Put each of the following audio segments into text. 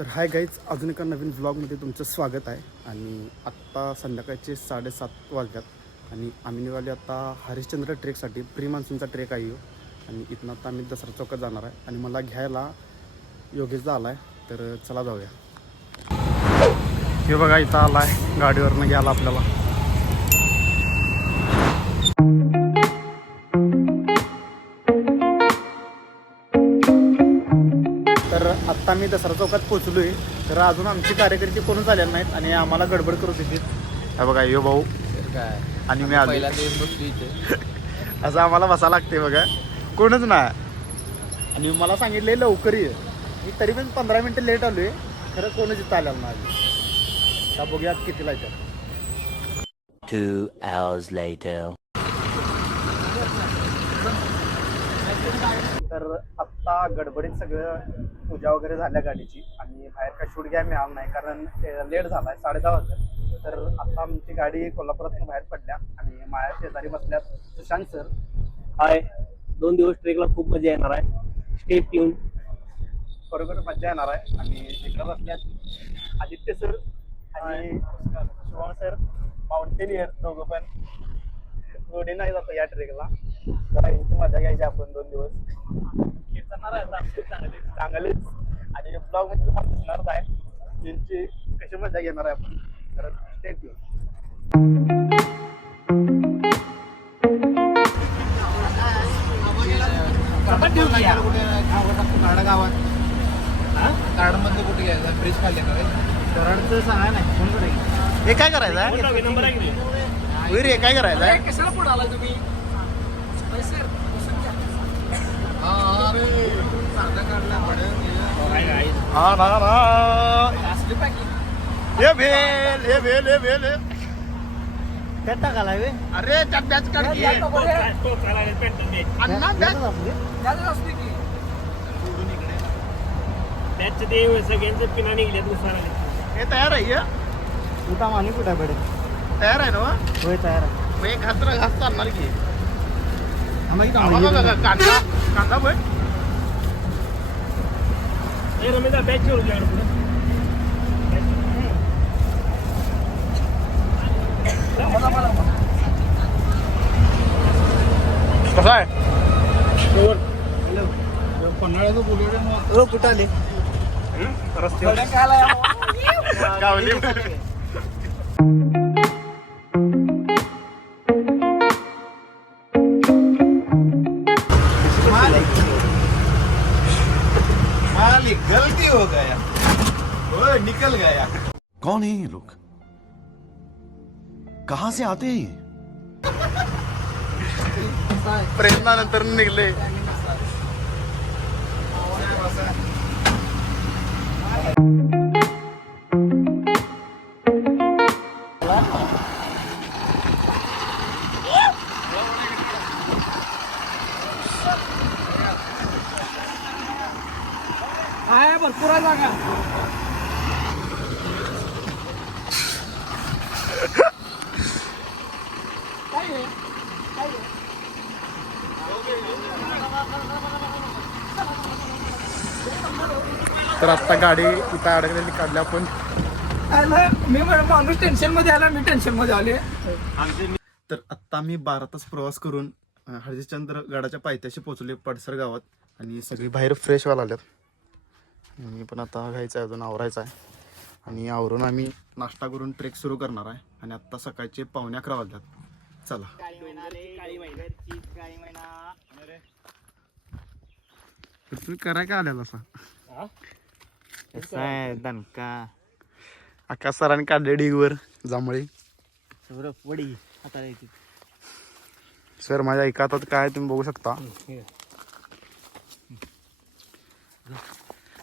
तर hi guys, अजून एका नवीन व्लॉगमध्ये तुमचं स्वागत आहे. आणि आत्ता संध्याकाळचे 7:30 वाजल्यात आणि आम्ही निघाले आता हरिश्चंद्र ट्रेकसाठी. प्री मान्सूनचा ट्रेक आहे आणि इथनं आता आम्ही दसरा चौकात जाणार आहे आणि मला घ्यायला योगेशचा आला आहे. तर चला जाऊया. हे बघा इथं आला आहे, गाडीवरनं घ्यायला आपल्याला. तर आत्ता मी दसरा चौकात पोचलो आहे. तर अजून आमची कार्यकर्ते कोणच आलेले नाहीत आणि आम्हाला गडबड करू देतील. हे बघा यो भाऊ काय आणि मी आलो. पहिला दिवस बसलो इथे. असं आम्हाला बसा लागते बघा, कोणच नाही. आणि मला सांगितले लवकर ये, मी तरी पण 15 मिनटं लेट आलो आहे. खरं कोणच इथं आलेलं नाही. आता बघूयात कितीला येतात. 2 hours later. तर आत्ता गडबडीत सगळं पूजा वगैरे झाल्या गाडीची आणि बाहेर काय शूट घ्यायला मिळालं नाही कारण लेट झाला आहे, 10:30 वाजता. तर आत्ता आमची गाडी कोल्हापुरातून बाहेर पडल्या आणि माझ्या शेजारी बसल्यात सुशांत सर. हाय, 2 दिवस ट्रेकला खूप मजा येणार आहे. Stay tune. बरोबर मजा येणार आहे. आणि तिकडे बसल्यात आदित्य सर आणि शिवम सर, माउंटेनियर दोघं पण. जोडी नाही जातो या ट्रेकला, तर यांची मजा घ्यायची आपण 2 दिवस. चांगलीच. आणि ब्लॉग मध्ये तुम्हाला दिसणारच आहे त्यांची कशी मजा घेणार आहे आपण. तर स्टे ट्यून. गावात कार्डमधलं कुठे घ्यायचं? फ्रीज खाल्ले का? कराडचं सांगा नाही, फोन करायचं. हे काय करायचं आहे? नंबर आहे की वीर हे काय करायचं आहे? कशाला पुढे आला तुम्ही? हा ना ना. हे भेल हे भेल हे भेल हे. त्यात टाकायला वे. अरे त्यात बॅच काढ की. अण्णा बॅच. मॅच ते सगळ्यांचे पिना निघले दुसरा. हे तयार आहे हे? उठा मानी कुठे पडेल? तयार आहे ना मग? होय तयार आहे. मग एक घास चालणार की. कांदा कांदा बघ. रमेश बॅच घेऊन गेला पुढे. कसा आहे? पन्हाळ्याचं बोलवडे मग हो कुठं आले? रस्त्यावर गावली. मालिक गलती हो गया, ओए निकल गया. कौन है ये लोग? कहां से आते हैं ये? प्रयत्नानंतर निघले. आहे भरपूर आहे जागा. तर आता गाडी इथं अडकलेली काढली आपण. मी माणूस टेन्शन मध्ये आला, मी टेन्शन मध्ये आले. तर आत्ता मी 12 तास प्रवास करून हरिश्चंद्र गडाच्या पायथ्याशी पोहोचले पडसर गावात. आणि सगळी बाहेर फ्रेश व्हायला आल्यात. मी पण आता घ्यायचं आहे, अजून आवरायचं आहे. आणि आवरून आम्ही नाश्ता करून ट्रेक सुरू करणार आहे. आणि आत्ता सकाळचे 11:15 वाजल्यात. चला. तुम्ही कराय का आलेला असा? दणका आकाश सरांनी काढले ढीगवर जांभळी. वडी हाताला सर माझ्या एका हातात काय तुम्ही बघू शकता.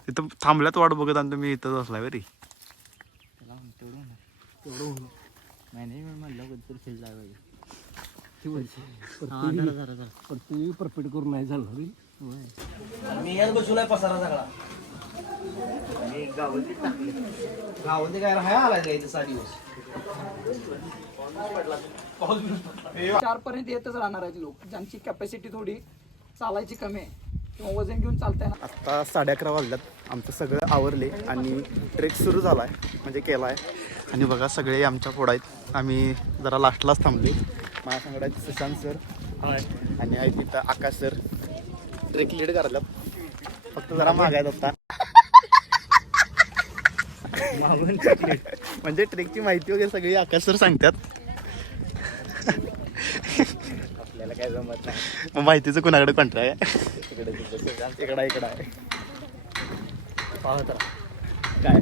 इथं थांबल्यात वाट बघत आणि तुम्ही इथंच असलाय बरी. परफेक्ट करून नाही झालं. मी याच बसवलाय पसारा सगळा. गावामध्ये काय राहायला आलाय का इथे 6 दिवस? 4 पर्यंत येतच राहणार आहेत लोक, ज्यांची कॅपॅसिटी थोडी चालायची कमी आहे. वजन घेऊन चालतंय ना. आत्ता 11:30 वाजल्यात. आमचं सगळं आवरले आणि ट्रेक सुरू झाला आहे म्हणजे केला आहे. आणि बघा सगळे आमच्या पुढं आहेत. आम्ही जरा लास्टलाच थांबले. माझ्या संगड आहेत सुशांत सर आणि आहे तिथं आकाश सर. ट्रेक लीड करायला फक्त जरा मागायचं होता. म्हणजे ट्रेकची माहिती वगैरे सगळी आकाश सर सांगतात. आपल्याला काय जमत नाही. मग माहितीचं कुणाकडे कंट्रा आहे. इकडं आहे. पाहत राहा काय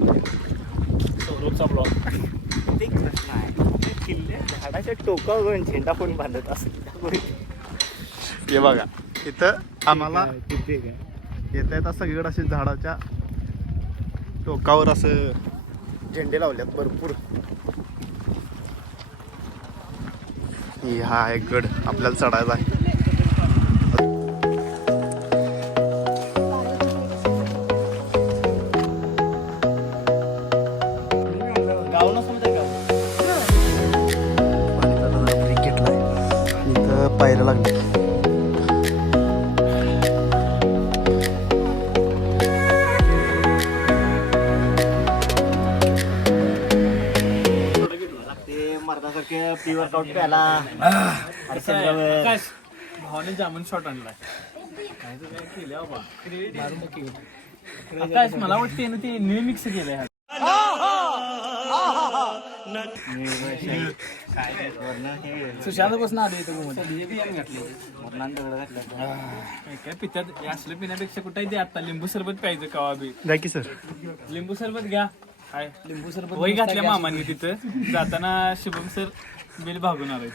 सौरभचा ब्लॉग. ते प्रश्न आहे किल्ले झाडाच्या टोकावर झेंडा कोण बांधत असेल. हे बघा इथं आम्हाला येता येता सगळीकडे असे झाडाच्या टोकावर असं झेंडे लावल्यात भरपूर. हा एक गड आपल्याला चढायचा आहे. इथं पायऱ्या लागल्या. मर्दासारखे प्री वर्कआउट प्याला भावाने जामून शॉट आणलाय. काय केलं आकाश मला वाटते ना ते न्यू मिक्स केलंय. सुशांत बसून आले काय पित्यात असलं पिण्यापेक्षा कुठे ते आता लिंबू सरबत प्यायचं कवा बी. जा की सर. लिंबू सरबत घ्या. काय लिंबू सरबत वही घातल्या मामांनी तिथं जाताना. शुभम सर बिल भागून आले.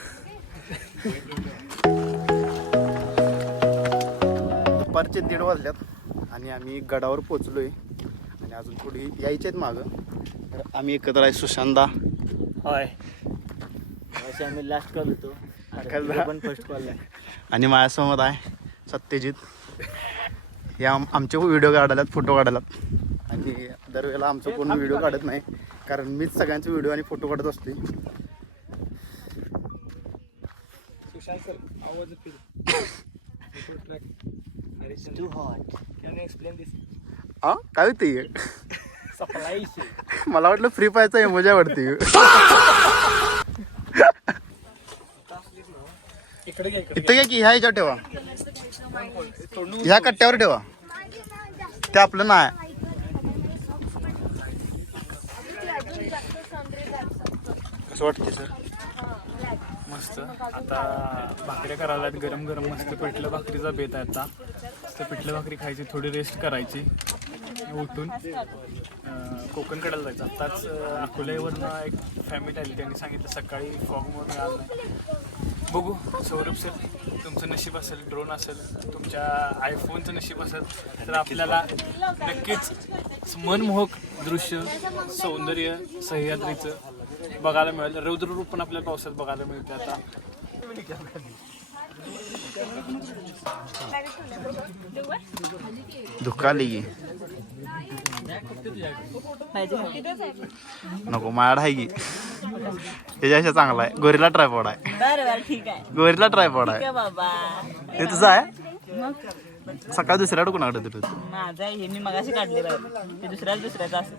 दुपारचे 1:30 वाजल्यात आणि आम्ही गडावर पोचलोय आणि अजून थोडी यायची आहेत मागं. तर आम्ही एकत्र आहे. सुशांदा होय असे आम्ही लास्ट कॉल होतो. पण फर्स्ट कॉल आहे. आणि माझ्यासमोर आहे सत्यजित. या आमचे व्हिडिओ काढायलात, फोटो काढायलात. आणि दरवेळेला आमचं कोण व्हिडिओ काढत नाही कारण मीच सगळ्यांचे व्हिडिओ आणि फोटो काढत असते. सुशांत सर आवाज Too hot. Can you explain this? हा काय होते Supply issue. मला वाटलं फ्री फायरचा इमोजी आवडते. इकडे घ्या इथं घ्या की ह्या ह्याच्यावर ठेवा. ह्या कट्ट्यावर ठेवा. ते आपलं नाही. कसं वाटते सर. मस्त. आता भाकऱ्या करायला गरम गरम मस्त पिठलं भाकरीचा बेत आहे. आता तर पिठलं भाकरी खायची, थोडी रेस्ट करायची, उठून कोकणकडेला जायचं. आत्ताच अकोल्यावरनं एक फॅमिली आली. त्यांनी सांगितलं सकाळी फॉगमुळे मिळालं नाही. बघू सौरभ सर तुमचं नशीब असेल, ड्रोन असेल, तुमच्या आयफोनचं नशीब असेल तर आपल्याला नक्कीच मनमोहक दृश्य, सौंदर्य सह्याद्रीचं बघायला मिळेल. रौद्ररूप पण आपल्याला पावसात बघायला मिळते. आता दुखाली नको माझ्याकडे आहे की त्याच्यापेक्षा चांगला आहे. गोरीला ट्रायपॉड आहे. बरं ठीक आहे. गोरीला ट्रायपॉड आहे. बाबा ते तुझं आहे. सकाळी दुसऱ्याकडे कोणाकडे दिलं. माझा हे मी मगाशी काढलेलं आहे. ते दुसऱ्याचा असेल.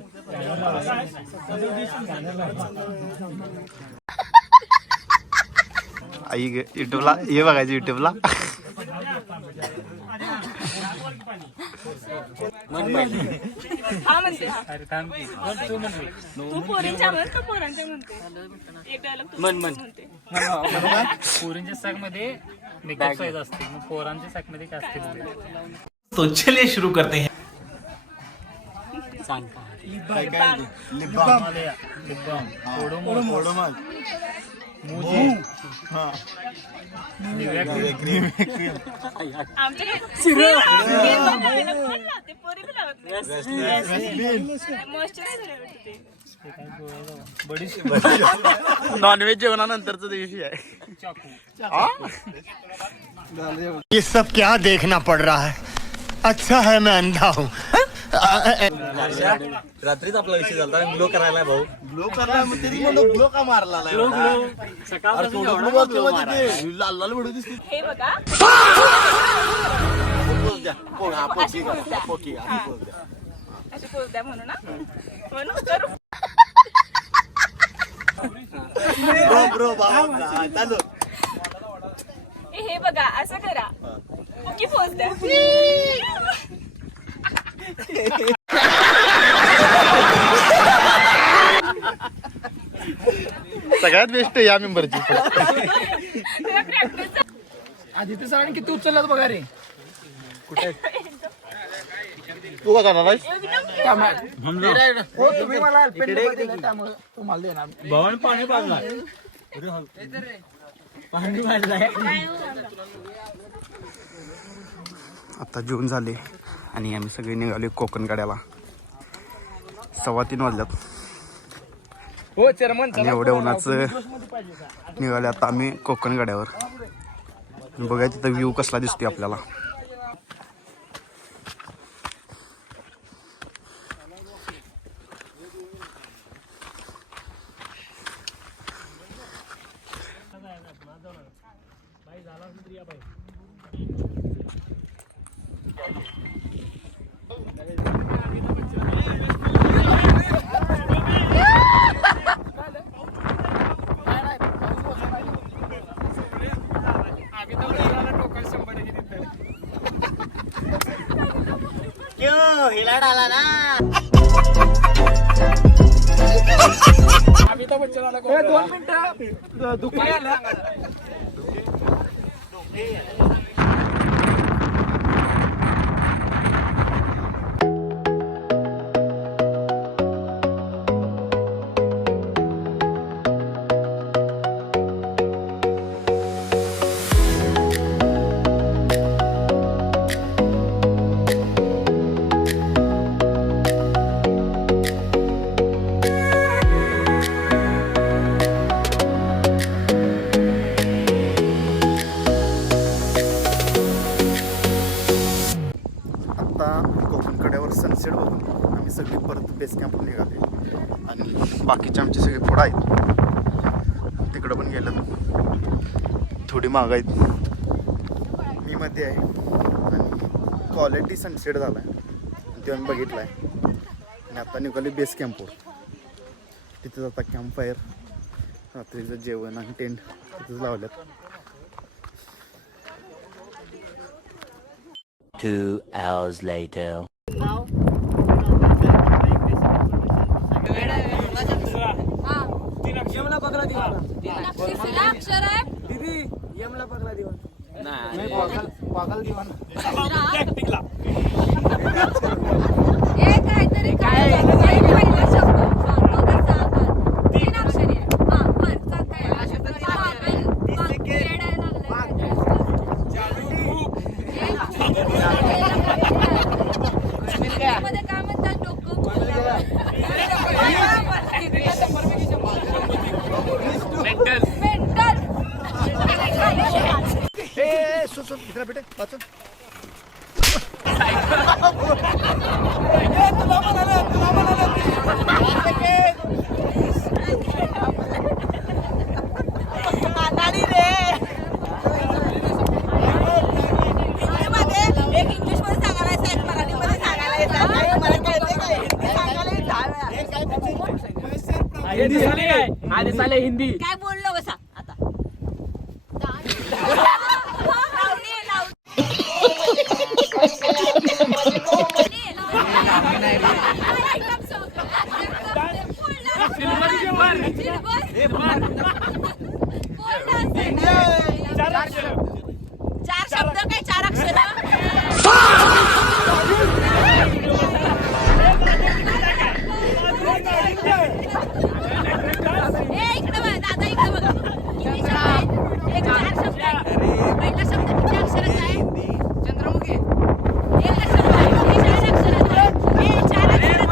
आई युट्यूबला हे बघायचं. युट्यूबला हा म्हणते तू पोरींच्या म्हणते का पोरांच्या म्हणते. एक डायलॉग म्हणते. पोरींच्या सॅक मध्ये मेकअप साईज असते, मग पोरांच्या सॅक मध्ये काय असते. तो चलिए शुरू करते हैं. नॉनव्हेज जेवणानंतरच दिवशी आहे. ये सब क्या देखना पड़ रहा है. अच्छा है मैं अंधा हूँ. रात्रीच आपला विषय झाला ग्लो करायला भाऊ. ग्लो करायला मग तेच म्हणतो ग्लो का मारला हे बघा पोच द्या हा पोची करा पोकी हा पोच द्या अशी पोच द्या म्हणून ना म्हणून करू ब्रो बाबा चालू हे बघा असं करा की पोच द्या सगळ्यात बेस्ट या मेंबरची आदित्य सरांनी किती उचललात बघा रे. तू का करणार आहेस? तुम्ही मला त्यामुळे तुम्हाला देणार. भवन पाणी पाजला पाणी पाजलाय. आता जेवण झाले आणि आम्ही सगळे निघाले कोकण गाड्याला. 3:15 वाजल्यात हो चेअरमन आणि एवढ्या उन्हाचं निघाले आता आम्ही कोकण गाड्यावर. बघा तिथं व्ह्यू कसला दिसतोय आपल्याला. अमिताभ बच्चन आला 2 मिनिटं दुपारी आला. कोकण कड्यावर सनसेट बघून आम्ही सगळे परत बेस कॅम्प निघाले आणि बाकीचे आमचे सगळे पुढं आहेत. तिकडं पण गेलं थोडी माग आहेत. मी मध्ये आहे आणि क्वालिटी सनसेट झाला आहे आणि ते आम्ही बघितलं आहे. आणि आता निघाले बेस कॅम्पवर. तिथं आता कॅम्प फायर रात्रीचं जेवण आणि टेंट तिथंच लावल्यात. 2 hours later. यमला पकडा दिवाला. अक्षर आहे दीदी यमला पकडा दिवाला. पागल दिवान काहीतरी काय पहिला शब्द सांगतो तर सांगा 3 अक्षरी आहे. हा बर सांग काय मध्ये काय म्हणतात डोकं मेंटल इकडे बेटे वाचून एक इंग्लिश मध्ये सांगायला एक मराठीमध्ये सांगायला येतात मला कळते काय हिंदी झाली काय आधी चाले हिंदी. काय बोललो बसा आता चार शब्द काय 4 अक्षर इकडे बघा दादा इकडे बघा एक 4 शब्द आहे. पहिला शब्द किती अक्षराचा आहे चंद्रमुखी. एक शब्द आहे 4 अक्षराचा आहे. 4 अक्षराचा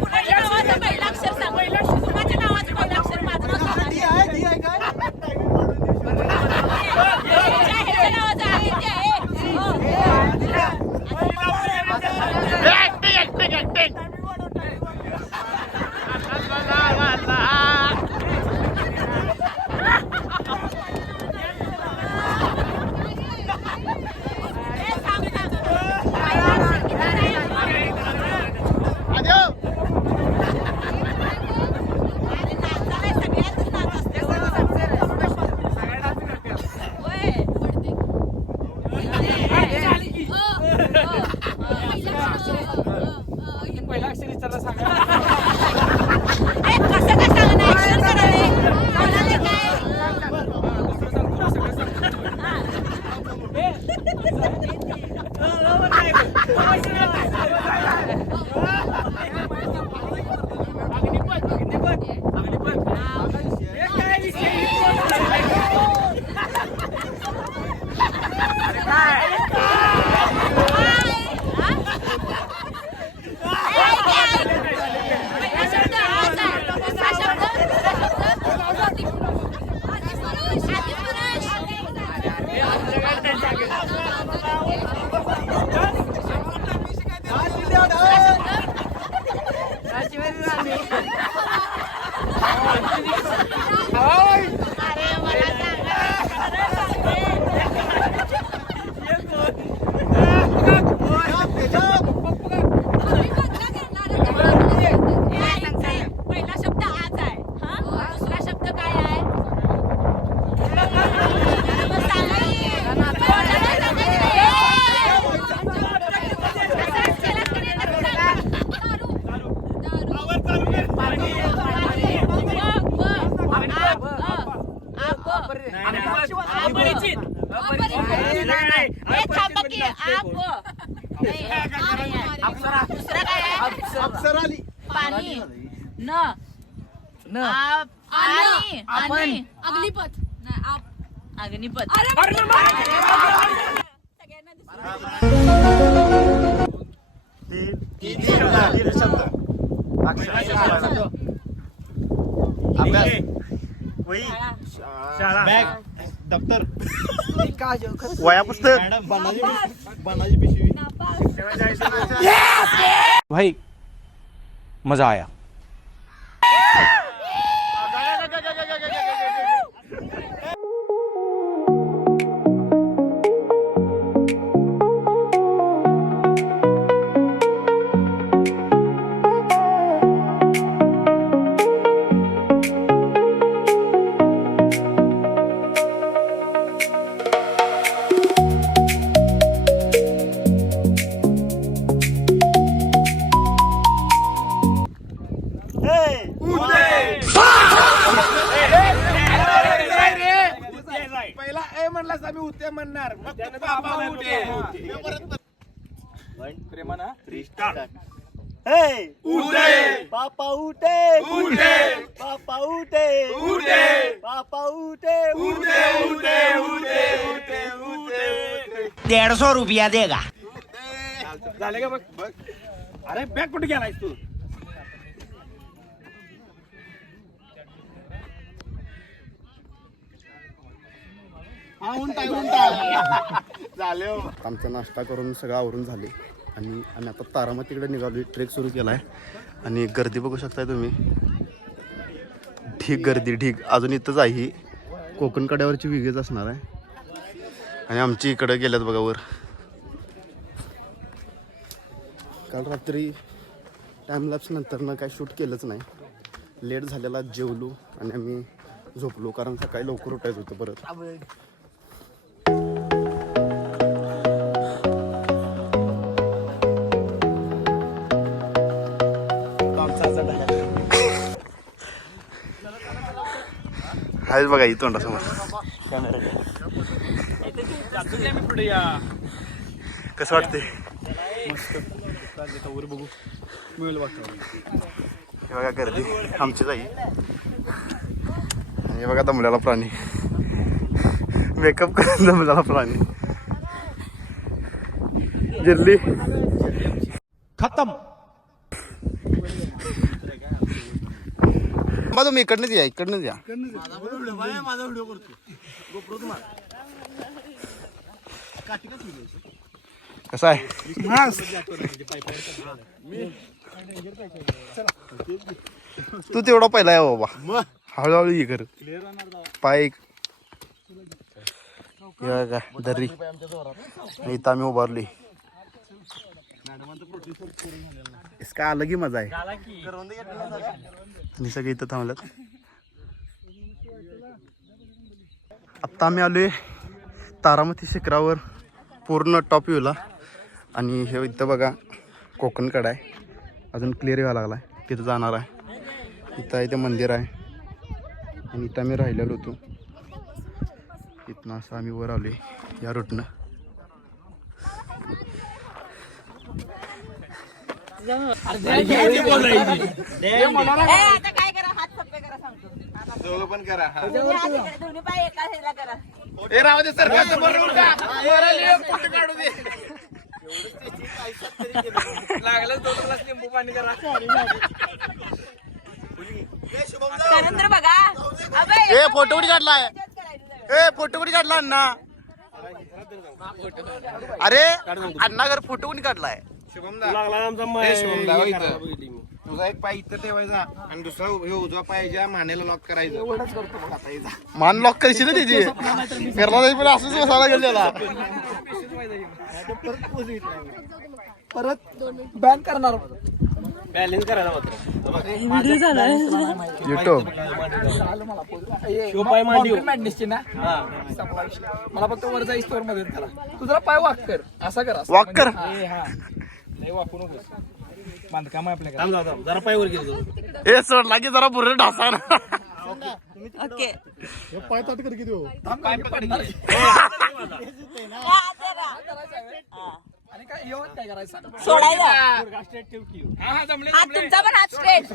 कुणाच्या नावाचं पहिलं अक्षर सांग. कुणाच्या नावाचं पहिलं अक्षर माझं नाव सांगा. पहिला शब्द आज आहे. दुसरा शब्द काय आहे? दुसरा काय आहे? पाणी न आणि अग्निपथ अग्निपथ दफ्तर वया पुस्तक बनाची पिशवी भाई मजा आया. पहिला ए म्हणलास आम्ही उते म्हणणार मग पापा उते प्रेमाना उते पापा उठे उते पापा उठे उते पापा उठे उते उते उते उते उते 150 रुपया देगा. झाले का बघ बघ अरे बॅग कुठे गेलायस तू झाले आमचा नाश्ता करून सगळं आवरून झाले आणि आम्ही आता तारामतीकडे निघालो. ट्रेक सुरू केला आहे आणि गर्दी बघू शकताय तुम्ही. ढीग गर्दी ढीग अजून इथंच आहे. ही कोकण कड्यावरची वेगळीच असणार आहे आणि आमची इकडं गेल्यात बघा वर. काल रात्री टाईमलॅप्स नंतर काय शूट केलंच नाही. लेट झालेला जेवलो आणि आम्ही झोपलो कारण सकाळी लवकर उठायचं होतं परत. हायच बघा ही तोंडासमोर. पुढे या कसं वाटते? मस्त वर बघू मिळेल वाटतं. हे बघा गर्दी आमचीच आहे. आणि हे बघा दमलेला प्राणी. मेकअप करून दमलेला प्राणी. जल्दी खतम बा तुम्ही इकडनंच या इकडनंच या. माझा व्हिडिओ करतो कसं आहे? तू तेवढा पहिला आहे बाबा. हळूहळू ये कर पाय. का दर्री इथं आम्ही उभारली. इसका अलग ही मजा आहे. आणि सगळे इथं थांबल्यात. आत्ता आम्ही आलोय तारामती शिखरावर पूर्ण टॉप व्ह्यूला. आणि हे इथं बघा कोकणकडा आहे. अजून क्लिअर व्हायला लागला आहे. तिथं जाणार आहे. इथं इथं मंदिर आहे आणि इथं आम्ही राहिलेलो होतो. इथनं असं आम्ही वर आलोय या रूटनं. आता काय करा हात सप्पे करा सांगतो दोघं पण करा हा. दोन्ही पाय एका ह्याला करा ए राहू दे सर काढू दे त्यानंतर बघा अबे, ए फोटो कुठे काढलाय ए फोटो कुठे काढला अण्णा अरे अण्णा घर फोटो कुठे काढलाय तुझा एक पाय इथं ठेवायचा आणि दुसरा हे उजवा पायाच्या मानेला लॉक करायचं मान लॉक करशील ना त्याची फिरला जाईल पण असंच बसायला गेलेला युट्यूब मला फक्त वरचा स्टोर मध्ये करा तू जरा पाय वाक कर असा कर वॉक कर नाही वाकू नको बांधकाम आहे आपल्याकडे जरा पाय वर गेलो ए सोडला की जरा बुर्रे ढासा ना ओके पाय ताट कर किती पाय पडणार आणि काय येऊन काय करायचं सोडायला हा हा जमले हात तुमचा पण हात स्ट्रेट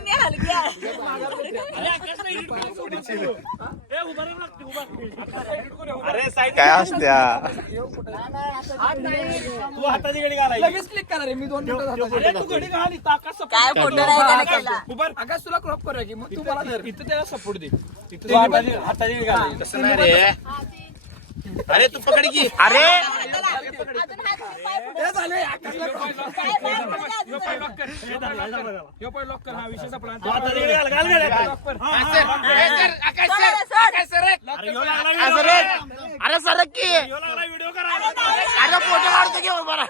मी हलकी आहे. काय असत्या लगेच क्लिक करा रे मी 2 मिनिटं तू घडी घाली ताकद काय फोटो नाही त्याने केला उभार आकाश तुला क्रॉप करूया की मग तू मला धर इथं त्याला सपोर्ट दे हाताने घालायचं तसं नाही रे अरे तू पकड की अरे अजून हात पाय पुढे. ते झाले आकाशला पाय पुढे पाय लॉक कर ह्यो पाय लॉक कर हा विषय संपला लॉक कर अरे सरक की अरे फोटो काढतो की बरा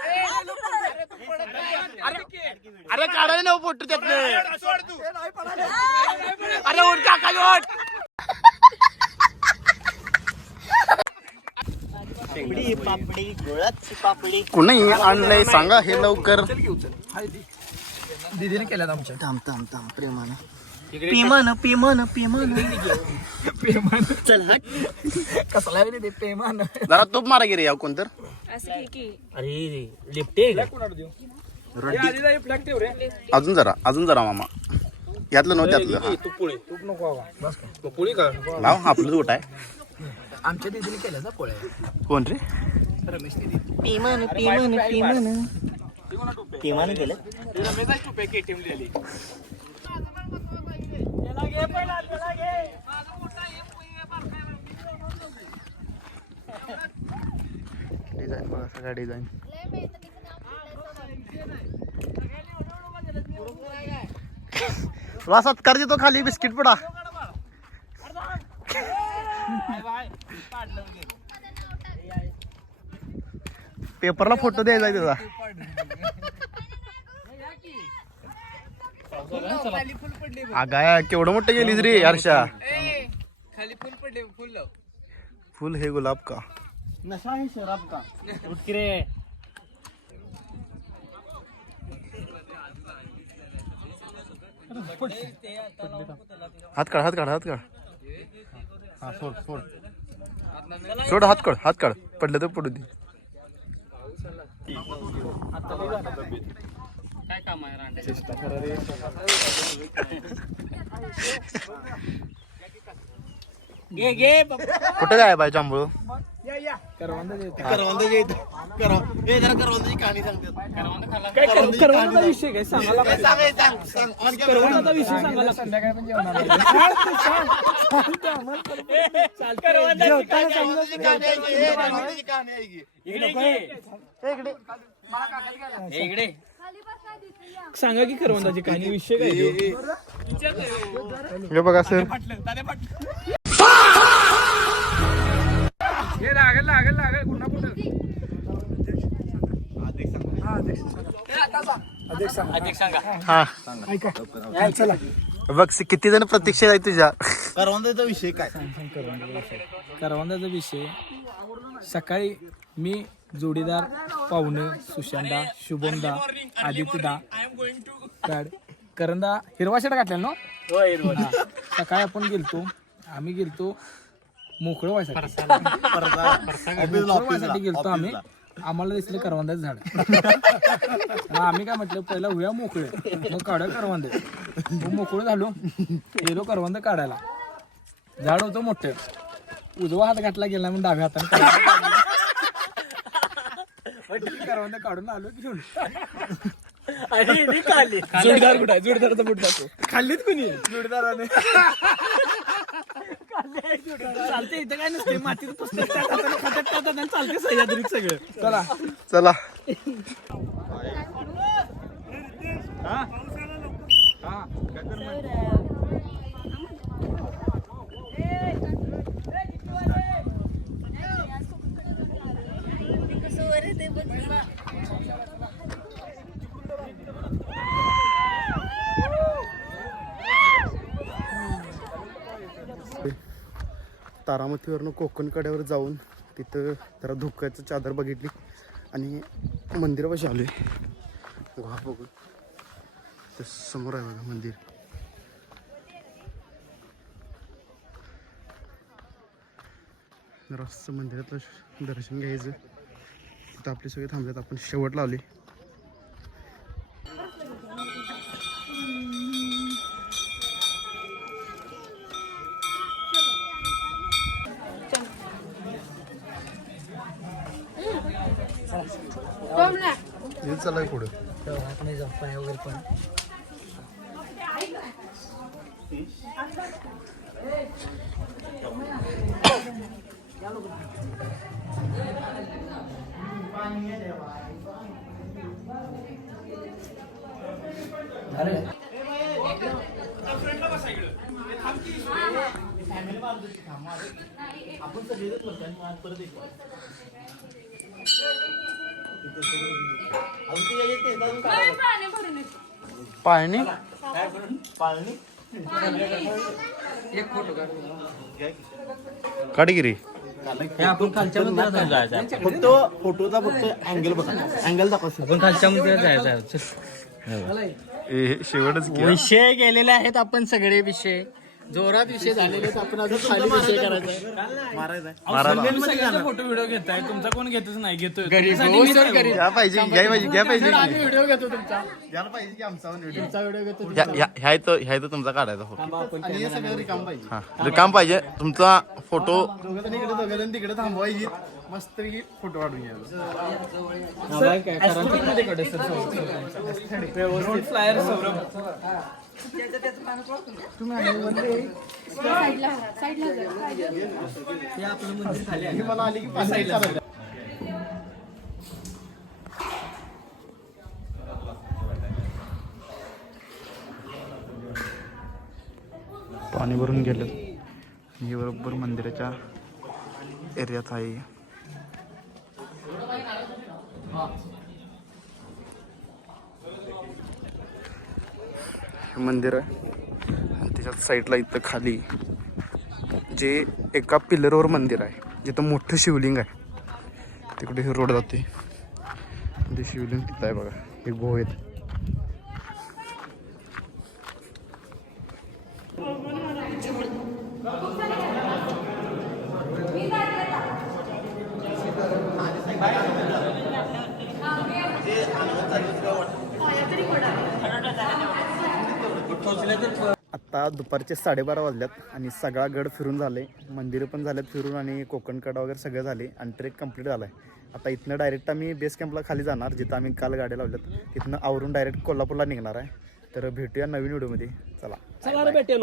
अरे काढायला नव फोटो त्यातले अरे उठ काका उठ पापडी गुळाची पापडी कुणी आणलंय सांगा हे लवकर दीदीने केल्यात आमच्या थांब थांब थांब प्रेमानं पिमान चल हट कसला रे ते पेमान जरा तूप मारा गिरे याव कोणतर अरे लिफ्ट आहे का आधी जाई फ्लॅग ठेव रे अजून जरा मामा यातलं नव्हतं त्यातलं तू पुळी तू नको बाबा बस का पुळी का लाव आपलं उठ आहे आमच्या दीदीने केल्या ना पोळ्या कोण रे रमेश दीदी पिमान केलं डिझाईन बघा सगळ्या डिझाईन तुला सत्कार देतो खाली बिस्किट पडा पेपरला फोटो द्यायचा आहे त्याचा अगाय केवढं मोठं गेलीस रे हर्षा खाली फुल पडले फुल फुल हे गुलाब का नशा है शराब का उठ रे हात काढ हा सोड हात काढ पडलं तर पडू दे काय काम आहे रांडे घे कुठे काय बाय जांभूळ करवंदाची कहाणी सांगते करवंदाचा विषय काय सांगायला करवंदाचा विषय सांगायला संध्याकाळी पण इकडे सांगा की करवंदाची कहाणी विषय काय हे बघा सर हे लागल पुन्हा हा बघ किती जण प्रतीक्षा आहे तुझ्या करवंदाचा विषय काय करवंदाचा विषय सकाळी मी जोडीदार पाहुणे सुशांता शुभमदा आदित्यदा करंदा हिरवा शर्ट घातला ना सकाळी आपण आम्ही गेलतो मोकळं व्हायसाठी गेलतो आम्ही आम्हाला दिसले करवंदाचं झाड मग आम्ही काय म्हटलं पहिला होया मोकळे मग काढूया करवंदे मग मोकळं झालो गेलो करवंद काढायला झाड होतं मोठं उजवा हात घातला गेला म्हणून डाव्या हाताने करवंद काढून आलो घेऊन जोडदार कुठं आहे जोडदाराचा बुट दाखव खाल्लीत कुणी जोडदाराने चालते इथं काय नसते मातीत पुस्तक खातात चालते सह्याद्रीत सगळं चला चला तारामतीवरनं कोकण कड्यावर जाऊन तिथं जरा धुक्याचं चादर बघितली आणि मंदिरापाशी आलोय गुहा बघून ते समोर आहे बघा मंदिर जरासं मंदिरातलं दर्शन घ्यायचं तिथं आपले सगळे थांबलेत आपण शेवट लावले चला पुढे पाळणी काडगिरी फक्त फोटोचा फक्त अँगल बघा अँगल दाखवा शेवटच विषय गेलेले आहेत आपण सगळे विषय जोरात विषय झालेले आहेत आपण अजून खाली विषय करायचा फोटो व्हिडिओ घेताय तुमचा कोण घेतच नाही घेतोय घ्या पाहिजे व्हिडिओ घेतो तुमचा घ्यायला पाहिजे की आमचा व्हिडिओ घेतो ह्या तुमचा काढायचा फोटो आपण सगळं रिकाम पाहिजे हाँ। रिकाम पाहिजे तुमचा फोटो दोघं तिकडे थांबवायची मस्त फोटो काढून घ्यायचा फ्लायर सौरभ मला आली की पाणी भरून गेलं हे बरोबर मंदिराच्या एरियात आहे मंदिर आहे आणि त्याच्यात साईडला इथं खाली जे एका पिलरवर मंदिर आहे जिथं मोठं शिवलिंग आहे तिकडे हे रोड जाते ते शिवलिंग तिथं आहे बघा हे गुहेत आत्ता दुपारचे 12:30 वाजल्यात आणि सगळा गड फिरून झाले मंदिरं पण झाल्यात फिरून आणि कोकणकडा वगैरे सगळं झाले आणि ट्रेक कंप्लीट झाला आहे आता इथनं डायरेक्ट आम्ही बेस कॅम्पला खाली जाणार जिथं आम्ही काल गाड्या लावल्यात तिथनं आवरून डायरेक्ट कोल्हापूरला निघणार आहे तर भेटूया नवीन व्हिडिओमध्ये चला चला रे बेटे